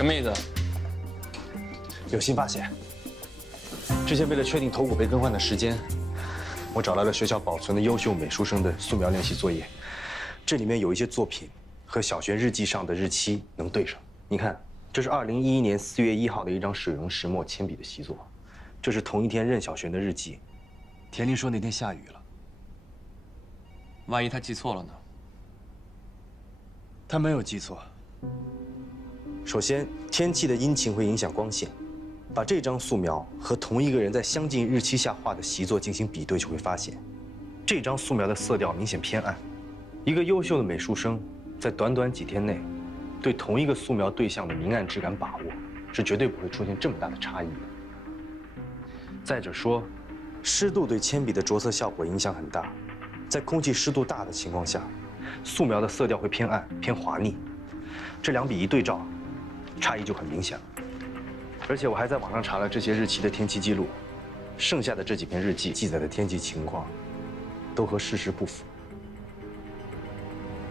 什么意思？有新发现。之前为了确定头骨被更换的时间，我找来了学校保存的优秀美术生的素描练习作业，这里面有一些作品和小璇日记上的日期能对上。你看，这是2011年4月1号的一张水溶石墨铅笔的习作，这是同一天任小璇的日记。田林说那天下雨了，万一他记错了呢？他没有记错。首先，天气的阴晴会影响光线。把这张素描和同一个人在相近日期下画的习作进行比对，就会发现，这张素描的色调明显偏暗。一个优秀的美术生，在短短几天内，对同一个素描对象的明暗质感把握，是绝对不会出现这么大的差异的。再者说，湿度对铅笔的着色效果影响很大，在空气湿度大的情况下，素描的色调会偏暗、偏滑腻。这两笔一对照，差异就很明显了。而且我还在网上查了这些日期的天气记录，剩下的这几篇日记记载的天气情况，都和事实不符。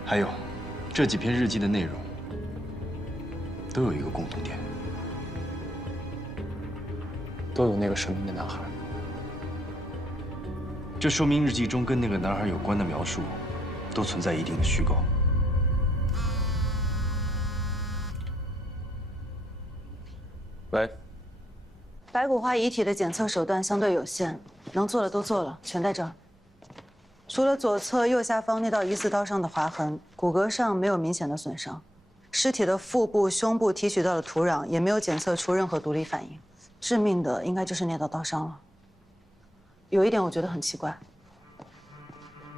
还有，这几篇日记的内容，都有一个共同点，都有那个神秘的男孩。这说明日记中跟那个男孩有关的描述，都存在一定的虚构。喂，白骨化遗体的检测手段相对有限，能做的都做了，全在这儿。除了左侧右下方那道疑似刀伤的划痕，骨骼上没有明显的损伤，尸体的腹部、胸部提取到的土壤也没有检测出任何毒理反应，致命的应该就是那道刀伤了。有一点我觉得很奇怪，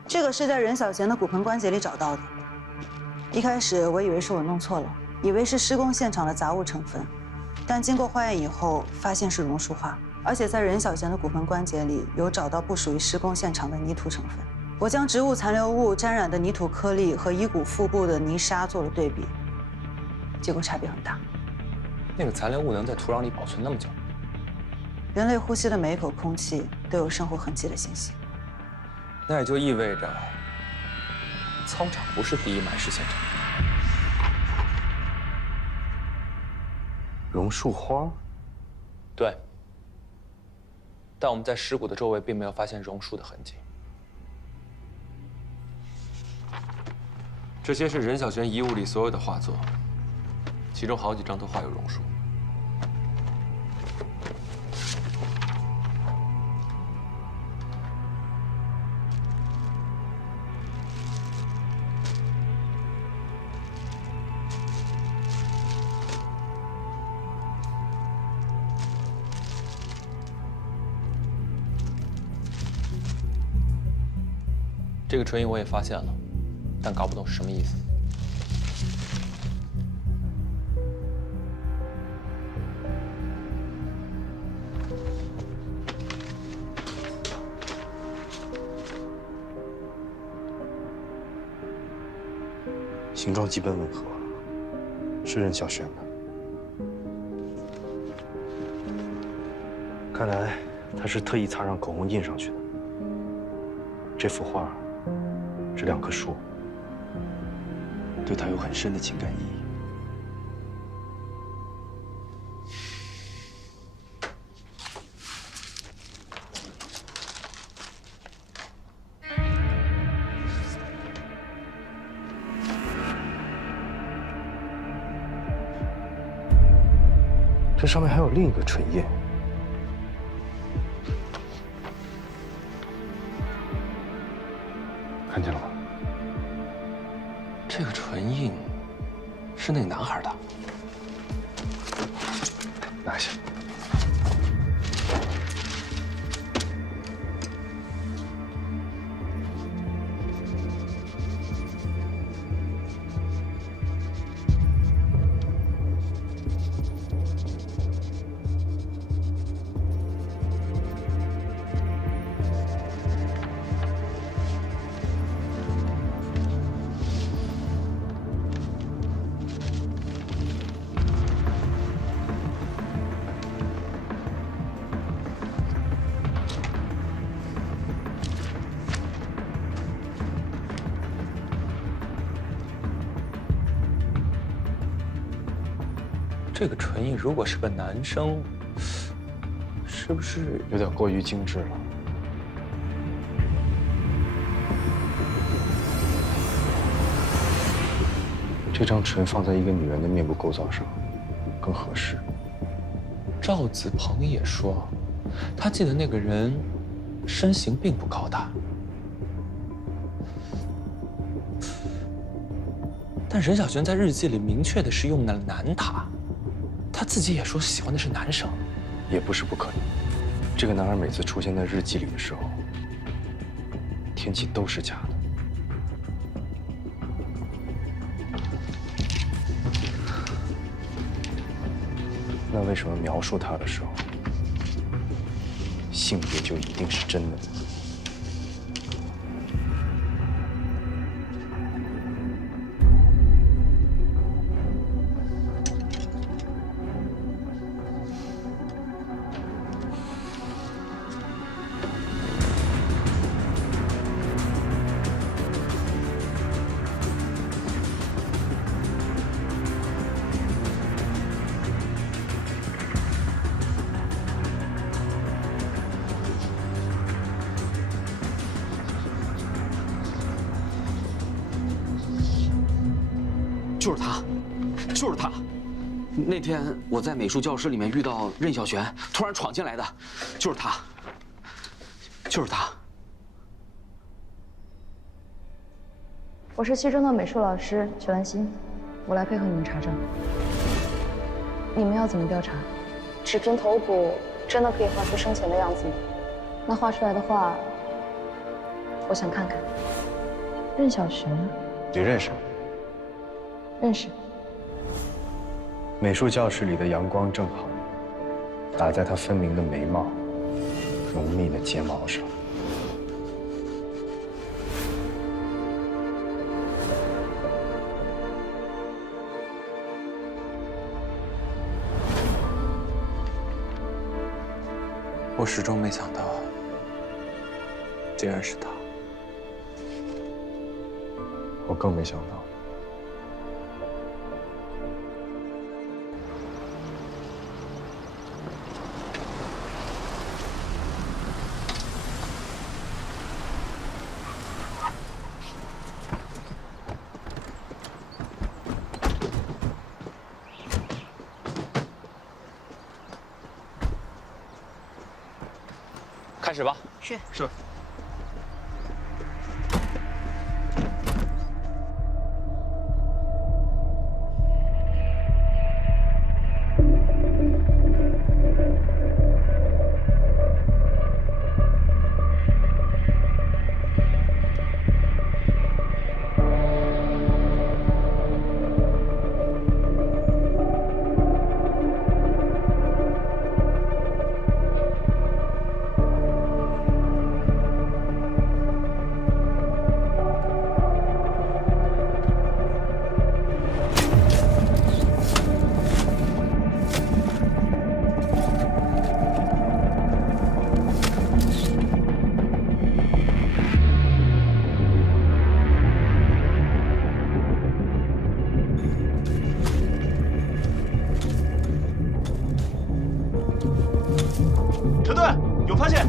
这个是在任小贤的骨盆关节里找到的。一开始我以为是我弄错了，以为是施工现场的杂物成分。但经过化验以后，发现是榕树花，而且在任小贤的骨盆关节里有找到不属于施工现场的泥土成分。我将植物残留物沾染的泥土颗粒和遗骨腹部的泥沙做了对比，结果差别很大。那个残留物能在土壤里保存那么久？人类呼吸的每一口空气都有生活痕迹的信息。那也就意味着，操场不是第一埋尸现场。榕树花？对。但我们在尸骨的周围并没有发现榕树的痕迹。这些是任小璇遗物里所有的画作，其中好几张都画有榕树。这个唇印我也发现了，但搞不懂是什么意思。形状基本吻合，是任小璇的。看来他是特意擦上口红印上去的。这幅画。这两棵树对他有很深的情感意义。这上面还有另一个唇印。看见了吗？这个唇印是那个男孩的。拿下。这个唇印如果是个男生，是不是有点过于精致了？这张唇放在一个女人的面部构造上，更合适。赵子鹏也说，他记得那个人身形并不高大，但任小璇在日记里明确的是用了男他，他自己也说喜欢的是男生，也不是不可能。这个男孩每次出现在日记里的时候，天气都是假的。那为什么描述他的时候，性别就一定是真的呢？就是他，就是他。那天我在美术教室里面遇到任小璇，突然闯进来的，就是他，就是他。我是系中的美术老师许兰心，我来配合你们查证。你们要怎么调查？只凭头骨真的可以画出生前的样子吗？那画出来的话，我想看看。任小璇，你认识？认识。美术教室里的阳光正好打在她分明的眉毛、浓密的睫毛上。我始终没想到，竟然是他。我更没想到。开始吧。是。是。陈队，有发现！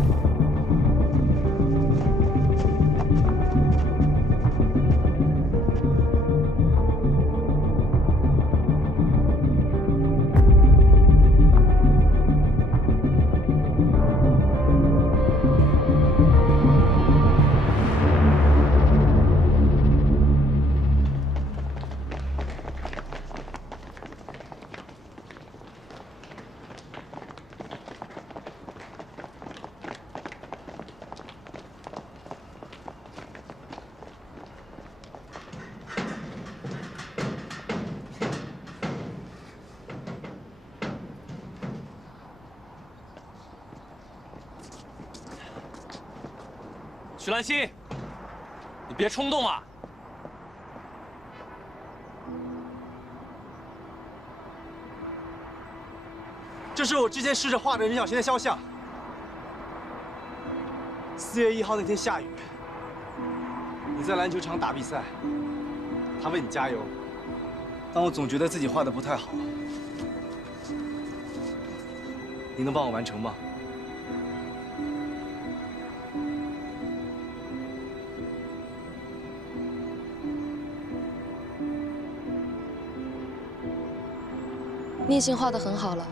许兰心，你别冲动啊！这是我之前试着画的任小璇的肖像。4月1号那天下雨，你在篮球场打比赛，他为你加油，但我总觉得自己画的不太好。你能帮我完成吗？你已经画得很好了。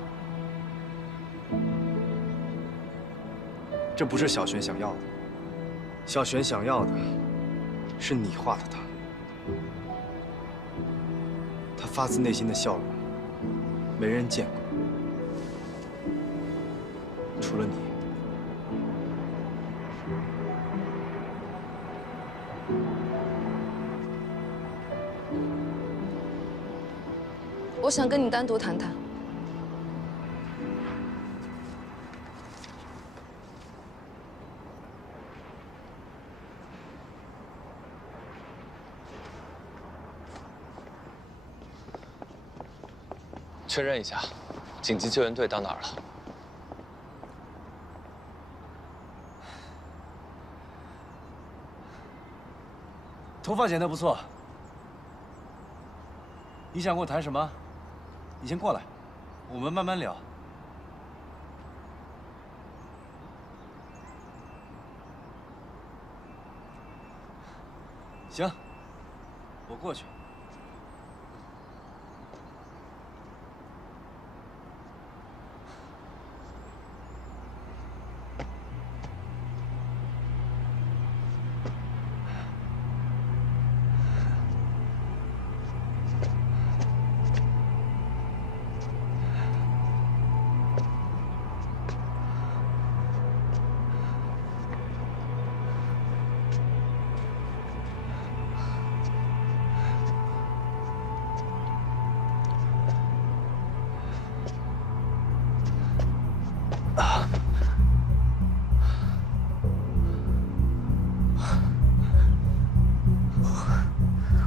这不是小璇想要的，小璇想要的是你画的他。他发自内心的笑容，没人见过，除了你。我想跟你单独谈谈。确认一下，紧急救援队到哪儿了？头发剪得不错。你想跟我谈什么？你先过来，我们慢慢聊。行，我过去。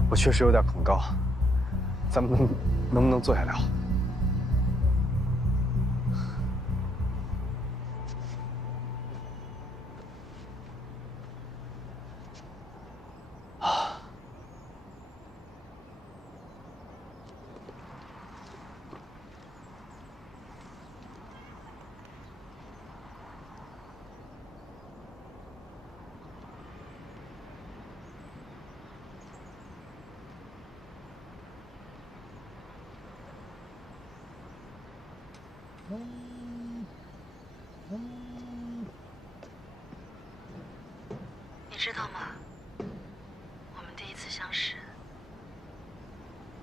我确实有点恐高，咱们能不能坐下聊？你知道吗？我们第一次相识，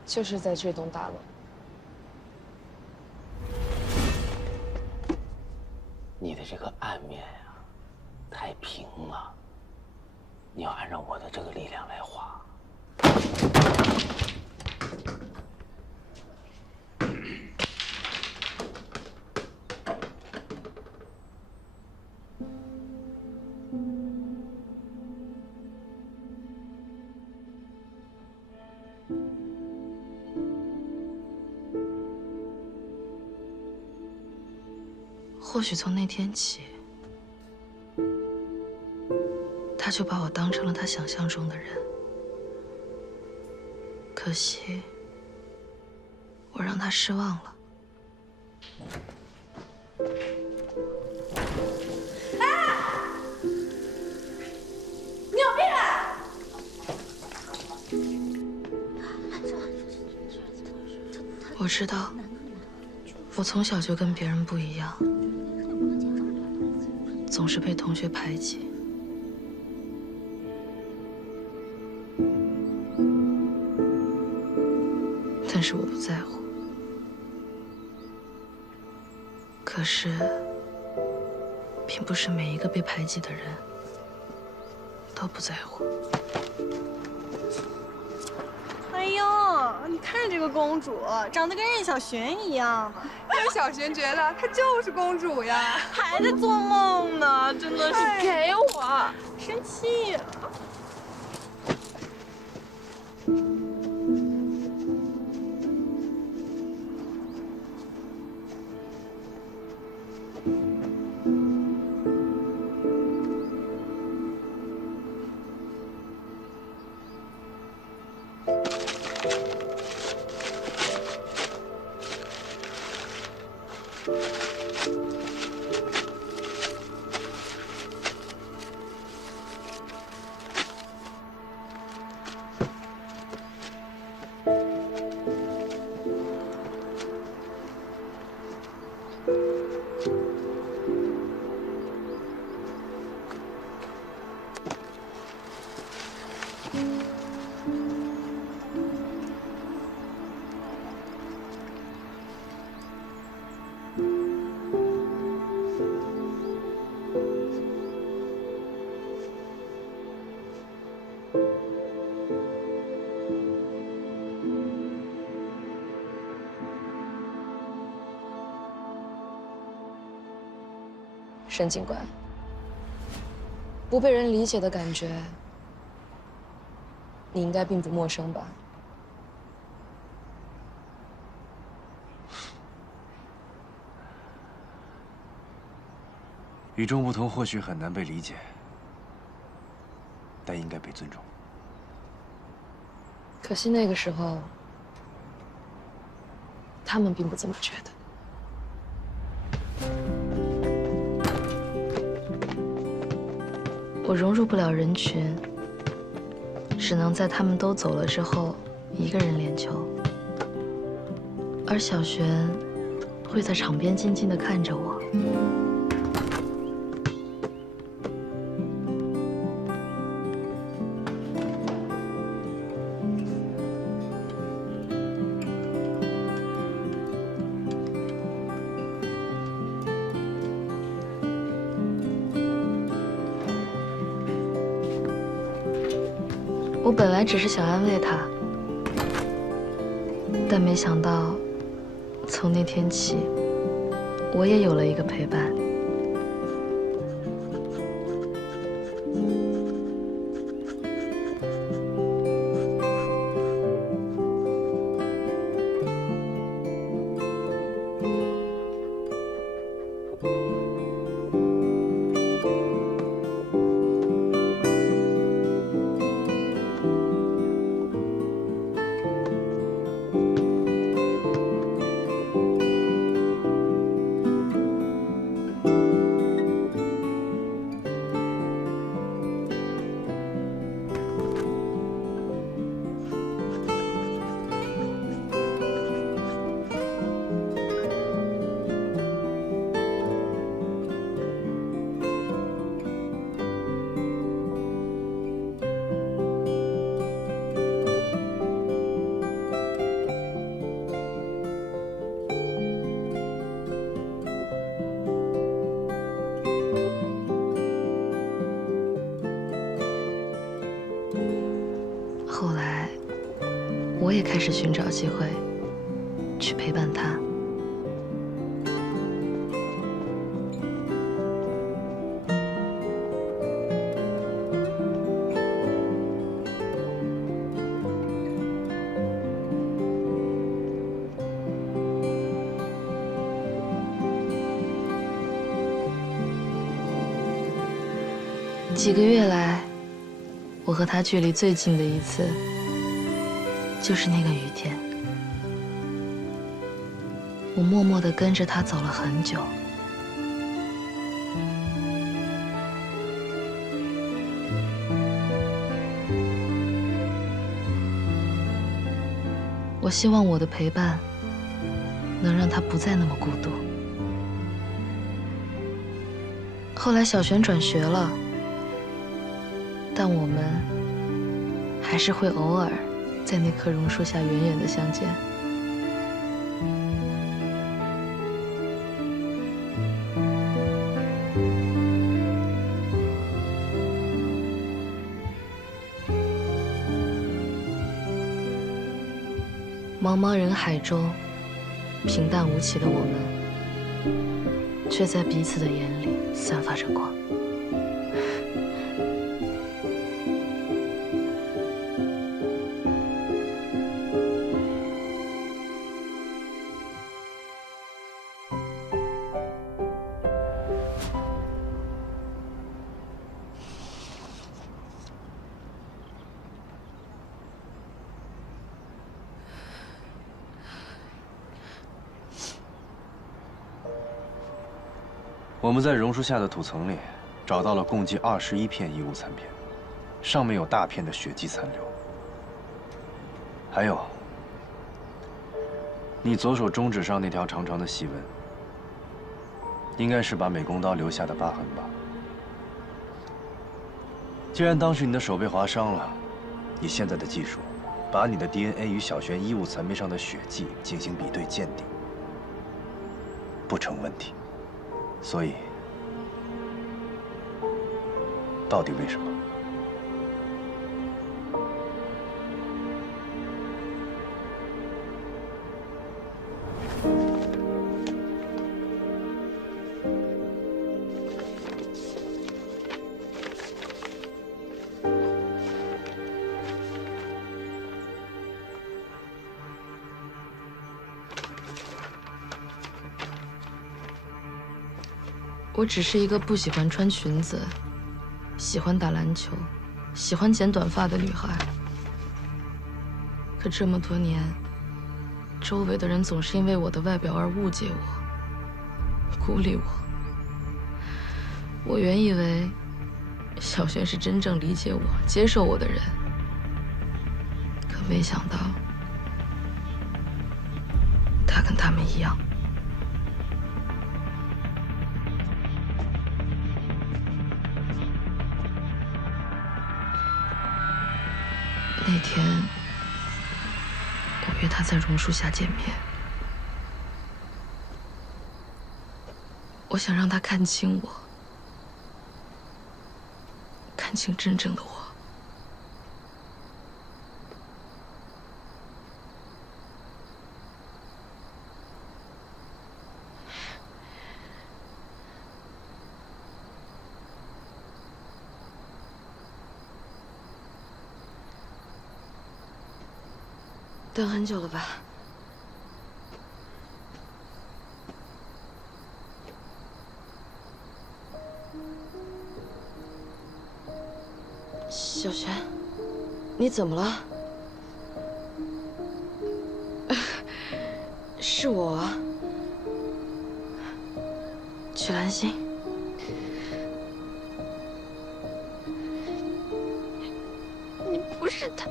就是在这栋大楼。你的这个暗面呀，太平了。你要按照我的这个力量来画。或许从那天起，他就把我当成了他想象中的人。可惜，我让他失望了。你有病啊！我知道，我从小就跟别人不一样，总是被同学排挤。但是我不在乎。可是，并不是每一个被排挤的人都不在乎。哎呦，你看这个公主，长得跟任小璇一样。任小璇觉得她就是公主呀，还在做梦呢，真的是。你给我，生气了。沈警官，不被人理解的感觉，你应该并不陌生吧？与众不同或许很难被理解，但应该被尊重。可惜那个时候，他们并不这么觉得。我融入不了人群，只能在他们都走了之后，一个人练球。而小璇会在场边静静地看着我。我本来只是想安慰他，但没想到，从那天起，我也有了一个陪伴。后来，我也开始寻找机会，去陪伴他。几个月来，我和他距离最近的一次，就是那个雨天。我默默地跟着他走了很久。我希望我的陪伴能让他不再那么孤独。后来小璇转学了。但我们还是会偶尔在那棵榕树下远远的相见。茫茫人海中，平淡无奇的我们，却在彼此的眼里散发着光。我们在榕树下的土层里找到了共计21片衣物残片，上面有大片的血迹残留。还有，你左手中指上那条长长的细纹，应该是把美工刀留下的疤痕吧？既然当时你的手被划伤了，以现在的技术，把你的 DNA 与小璇衣物残片上的血迹进行比对鉴定，不成问题。所以，到底为什么？我只是一个不喜欢穿裙子、喜欢打篮球、喜欢剪短发的女孩。可这么多年，周围的人总是因为我的外表而误解我、孤立我。我原以为小璇是真正理解我、接受我的人，可没想到，她跟他们一样。那天，我约他在榕树下见面。我想让他看清我，看清真正的我。等很久了吧？小璇，你怎么了？是我啊，曲兰心。你不是他。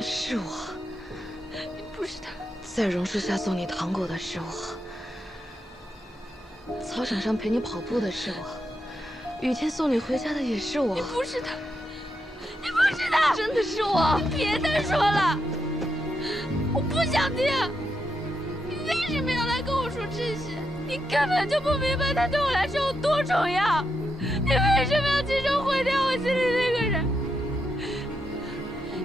是我，你不是他。在榕树下送你糖果的是我，操场上陪你跑步的是我，雨天送你回家的也是我。你不是他，你不是他，真的是我！你别再说了，我不想听。你为什么要来跟我说这些？你根本就不明白他对我来说有多重要。你为什么要亲手毁掉我心里那个人？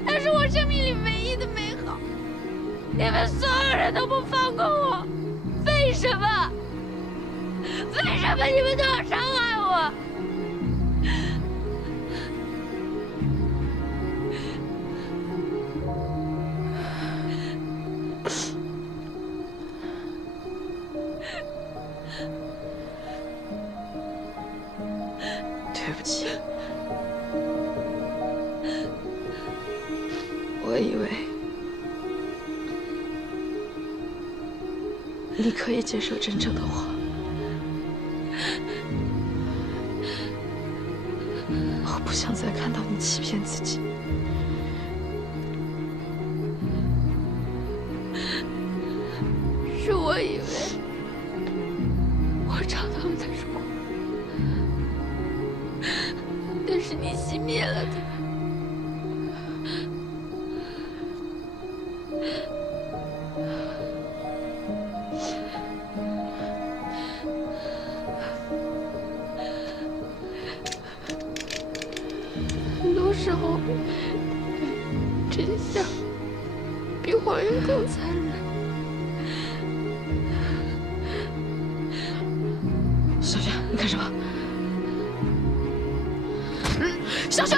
他是我生命里唯一的美好，你们所有人都不放过我，为什么？为什么你们都要伤害我？对不起。我以为你可以接受真正的我，我不想再看到你欺骗自己。是我以为我找到了他是我，但是你熄灭了他。很多时候，真相比谎言更残忍。小璇，你干什么？小璇，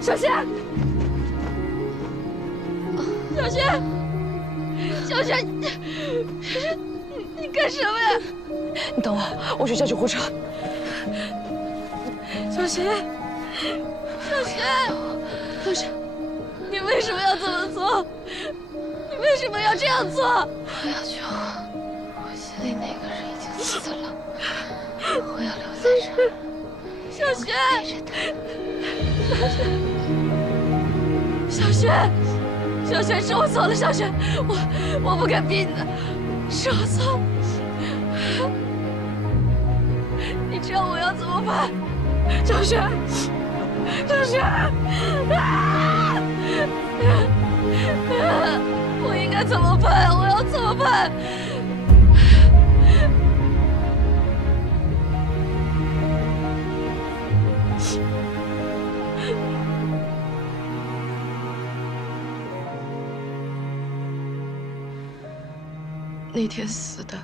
小璇，小璇，小璇，你干什么呀？你等我，我去叫救护车。小璇，小璇，小璇，你为什么要这么做？你为什么要这样做？我要救我心里那个人已经死了，我要留在这儿。小璇，陪着他。小璇，小璇，是我错了，小璇，我不该逼你的，是我错了。你知道我要怎么办？小璇，小璇，我应该怎么办？我要怎么办？那天死的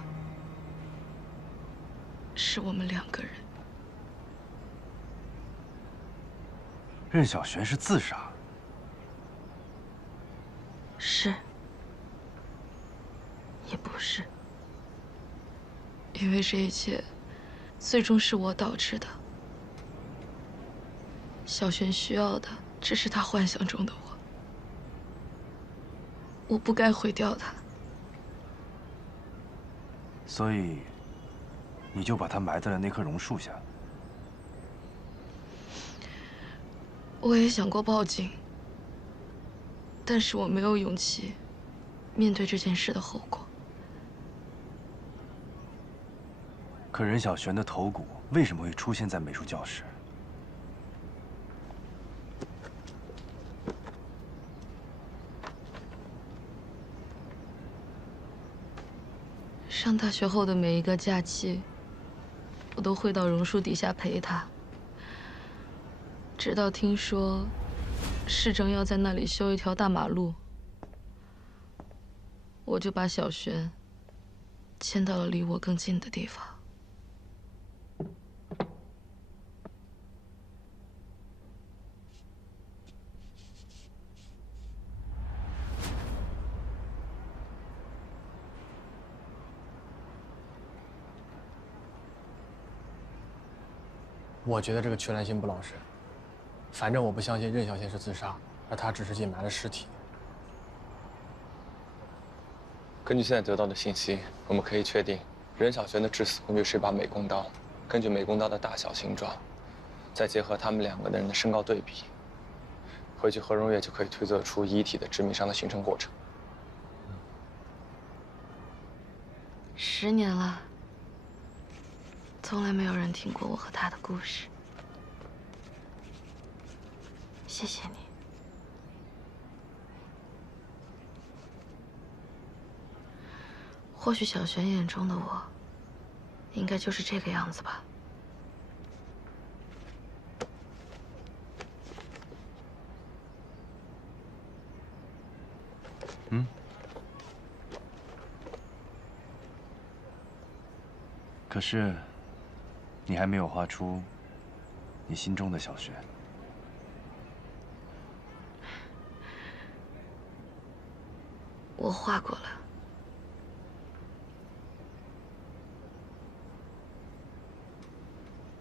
是我们2个人。任小璇是自杀，也不是，因为这一切最终是我导致的。小璇需要的只是他幻想中的我，我不该毁掉他。所以，你就把他埋在了那棵榕树下。我也想过报警，但是我没有勇气面对这件事的后果。可任小璇的头骨为什么会出现在美术教室？上大学后的每一个假期，我都会到榕树底下陪他，直到听说市政要在那里修一条大马路，我就把小璇迁到了离我更近的地方。我觉得这个全兰心不老实。反正我不相信任小贤是自杀，而他只是隐瞒了尸体。根据现在得到的信息，我们可以确定，任小璇的致死工具是一把美工刀。根据美工刀的大小形状，再结合他们2个人的身高对比，回去何荣月就可以推测出遗体的致命伤的形成过程。10年了，从来没有人听过我和他的故事。谢谢你。或许小璇眼中的我，应该就是这个样子吧。可是，你还没有画出你心中的小璇。我画过了。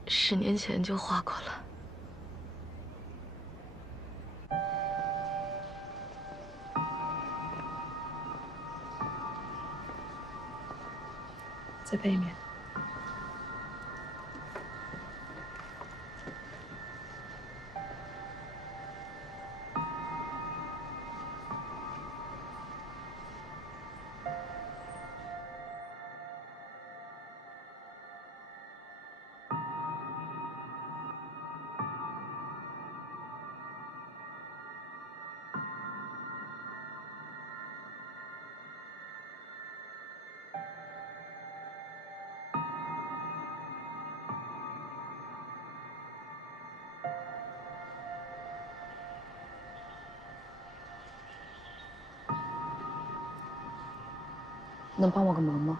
10年前就画过了。在背面。能帮我个忙吗？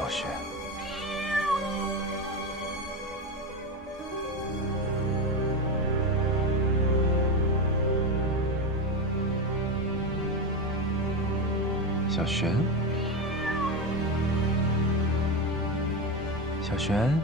小轩。小璇，小璇，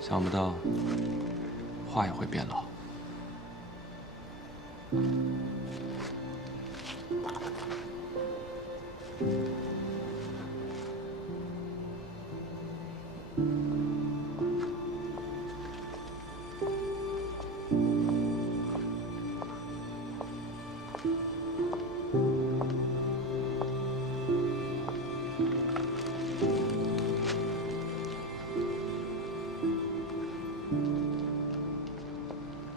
想不到，话也会变老。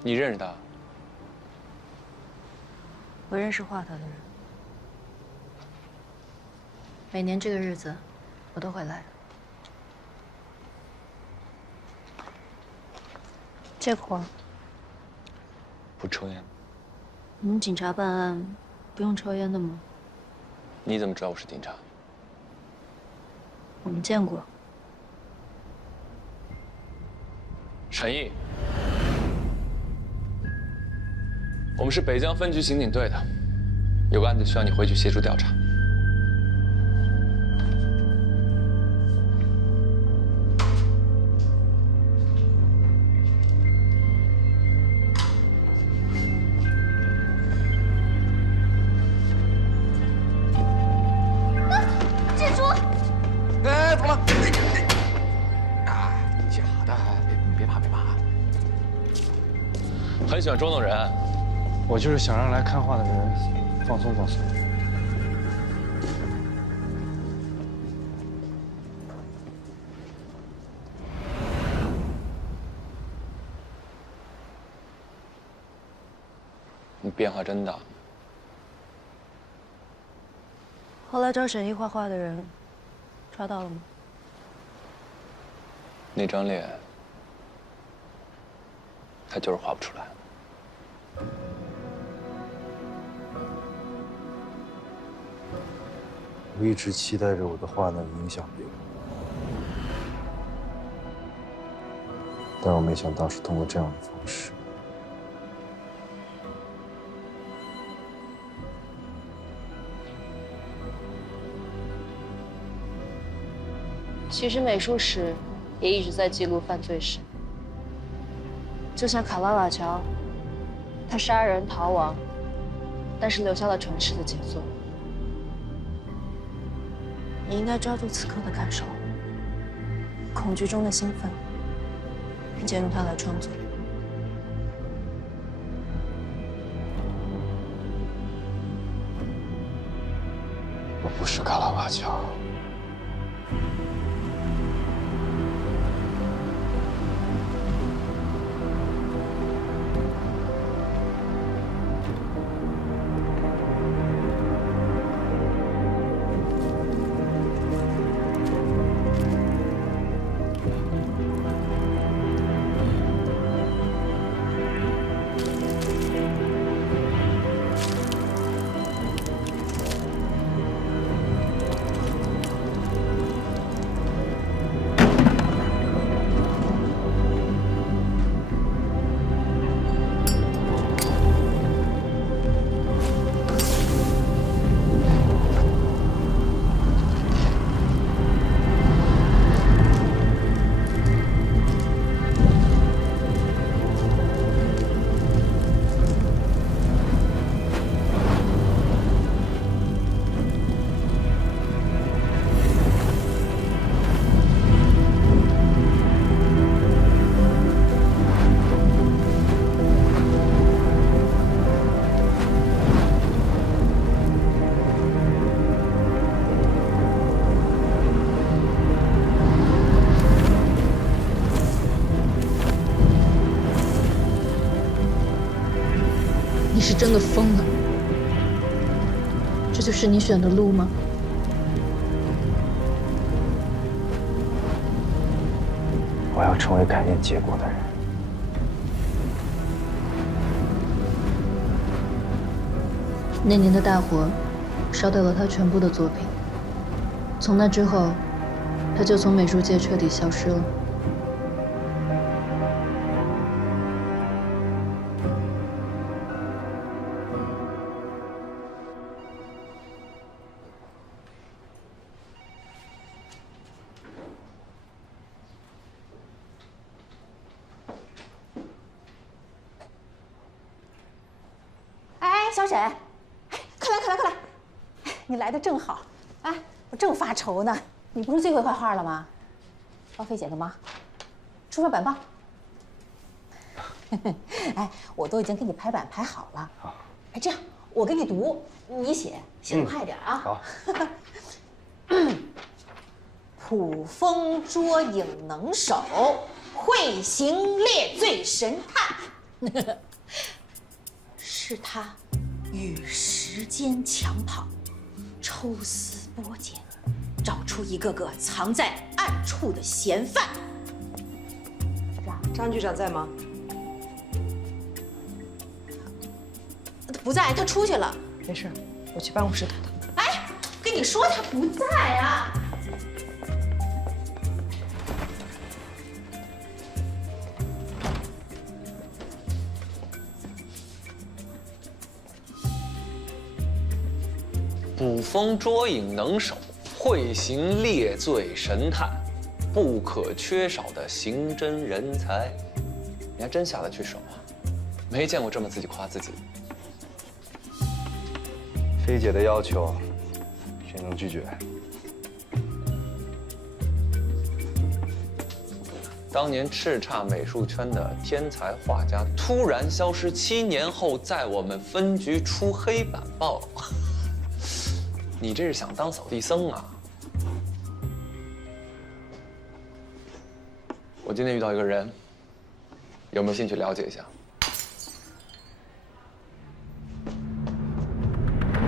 你认识他？我认识画他的人，每年这个日子，我都会来。这会儿，不抽烟。你们警察办案不用抽烟的吗？你怎么知道我是警察？我们见过。陈毅，我们是北江分局刑警队的，有个案子需要你回去协助调查。蜘蛛！哎，怎么了？啊，假的，别怕，别怕。很喜欢捉弄人。我就是想让来看画的人放松放松。你变化真大。后来找沈毅画画的人，抓到了吗？那张脸，他就是画不出来。我一直期待着我的画能影响别人，但我没想到是通过这样的方式。其实美术史也一直在记录犯罪史，就像卡拉瓦乔，他杀人逃亡，但是留下了传世的杰作。你应该抓住此刻的感受，恐惧中的兴奋，并且用它来创作。我不是卡拉瓦乔。你是真的疯了？这就是你选的路吗？我要成为改变结果的人。那年的大火烧掉了他全部的作品，从那之后，他就从美术界彻底消失了。哎，小沈，快来，快来，快来！你来的正好，哎，我正发愁呢。你不是最会画画了吗？帮菲姐个忙，出份板报。哎，我都已经给你排版排好了。好。哎，这样我给你读，你写，写得快点啊。好。捕风捉影能手，会行列罪神探。是他与时间抢跑，抽丝剥茧，找出一个个藏在暗处的嫌犯。张局长在吗？不在，他出去了。没事，我去办公室等他。哎，跟你说他不在啊。捕风捉影能手，会行猎罪神探，不可缺少的刑侦人才。你还真下得去手啊！没见过这么自己夸自己。菲姐的要求，谁能拒绝？当年叱咤美术圈的天才画家突然消失，7年后在我们分局出黑板报。你这是想当扫地僧啊？我今天遇到一个人，有没有兴趣了解一下？